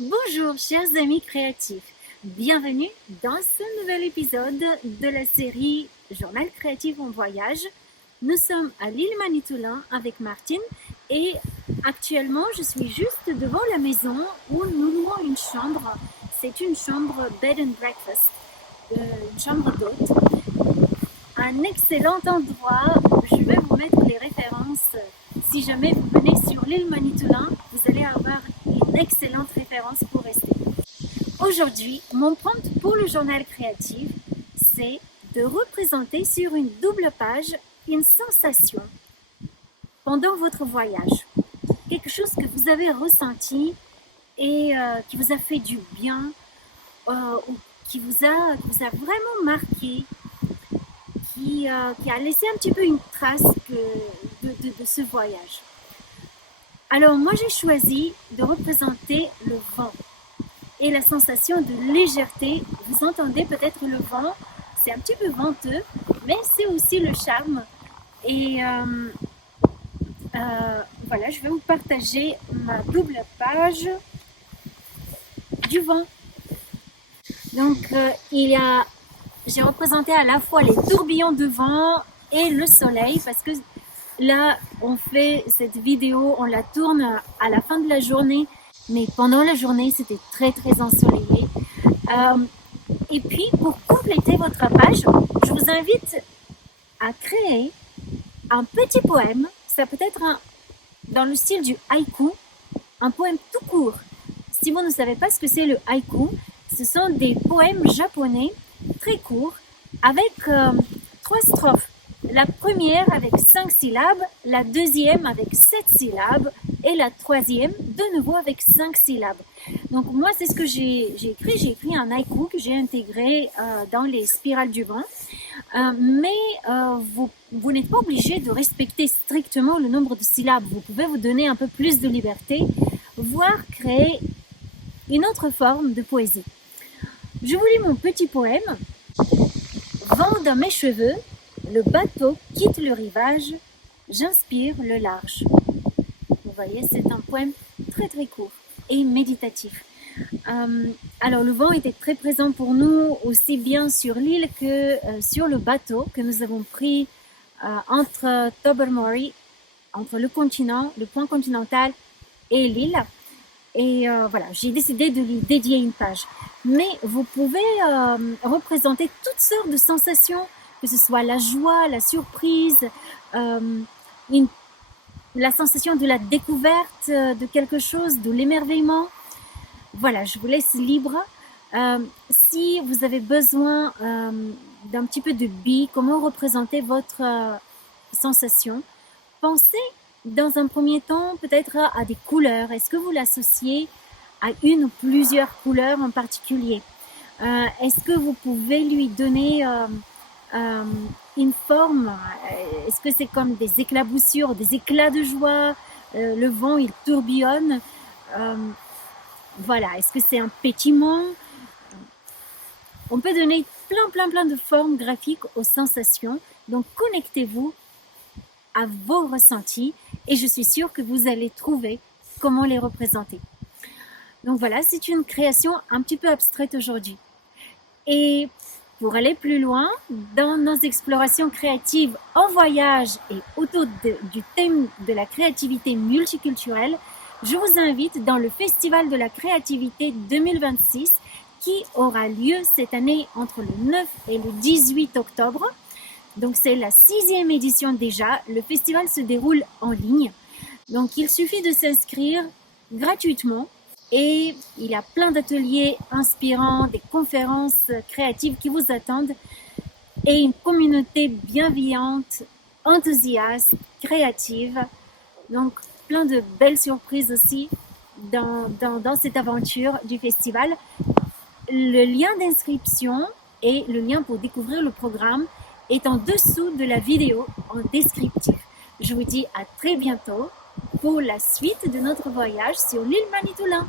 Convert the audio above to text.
Bonjour chers amis créatifs, bienvenue dans ce nouvel épisode de la série Journal créatif en voyage. Nous sommes à l'île Manitoulin avec Martine et actuellement je suis juste devant la maison où nous louons une chambre. C'est une chambre bed and breakfast, une chambre d'hôte. Un excellent endroit, je vais vous mettre les références. Si jamais vous venez sur l'île Manitoulin, vous allez avoir une excellente référence pour rester. Aujourd'hui, mon prompt pour le journal créatif, c'est de représenter sur une double page une sensation pendant votre voyage. Quelque chose que vous avez ressenti et qui vous a fait du bien, ou qui vous a vraiment marqué, qui a laissé un petit peu une trace de ce voyage. Alors moi j'ai choisi de représenter le vent et la sensation de légèreté. Vous entendez peut-être le vent, c'est un petit peu venteux, mais c'est aussi le charme. Et voilà, je vais vous partager ma double page du vent. Donc j'ai représenté à la fois les tourbillons de vent et le soleil, parce que là, on fait cette vidéo, on la tourne à la fin de la journée, mais pendant la journée, c'était très ensoleillé. Et puis, pour compléter votre page, je vous invite à créer un petit poème. Ça peut être dans le style du haïku, un poème tout court. Si vous ne savez pas ce que c'est le haïku, ce sont des poèmes japonais très courts avec 3 strophes. La première avec 5 syllabes, la deuxième avec 7 syllabes et la troisième de nouveau avec 5 syllabes. Donc moi c'est ce que j'ai écrit. J'ai écrit un haïku que j'ai intégré dans les spirales du vent. Vous n'êtes pas obligé de respecter strictement le nombre de syllabes. Vous pouvez vous donner un peu plus de liberté, voire créer une autre forme de poésie. Je vous lis mon petit poème. Vent dans mes cheveux, le bateau quitte le rivage, j'inspire le large. Vous voyez, c'est un poème très court et méditatif. Alors le vent était très présent pour nous, aussi bien sur l'île que sur le bateau que nous avons pris entre Tobermory, entre le continent, le point continental et l'île. Et voilà, j'ai décidé de lui dédier une page. Mais vous pouvez représenter toutes sortes de sensations, que ce soit la joie, la surprise, la sensation de la découverte de quelque chose, de l'émerveillement. Voilà, je vous laisse libre. Si vous avez besoin d'un petit peu de billes, comment représenter votre sensation, pensez dans un premier temps peut-être à des couleurs. Est-ce que vous l'associez à une ou plusieurs couleurs en particulier? Est-ce que vous pouvez lui donner une forme? Est-ce que c'est comme des éclaboussures, des éclats de joie? Le vent, il tourbillonne. Voilà, est-ce que c'est un pétillement? On peut donner plein de formes graphiques aux sensations. Donc connectez-vous à vos ressentis et je suis sûre que vous allez trouver comment les représenter. Donc voilà, c'est une création un petit peu abstraite aujourd'hui. Et pour aller plus loin, dans nos explorations créatives en voyage et autour du thème de la créativité multiculturelle, je vous invite dans le Festival de la créativité 2026 qui aura lieu cette année entre le 9 et le 18 octobre. Donc c'est la 6e édition déjà. Le festival se déroule en ligne. Donc il suffit de s'inscrire gratuitement. Et il y a plein d'ateliers inspirants, des conférences créatives qui vous attendent et une communauté bienveillante, enthousiaste, créative. Donc plein de belles surprises aussi dans cette aventure du festival. Le lien d'inscription et le lien pour découvrir le programme est en dessous de la vidéo en descriptif. Je vous dis à très bientôt pour la suite de notre voyage sur l'île Manitoulin.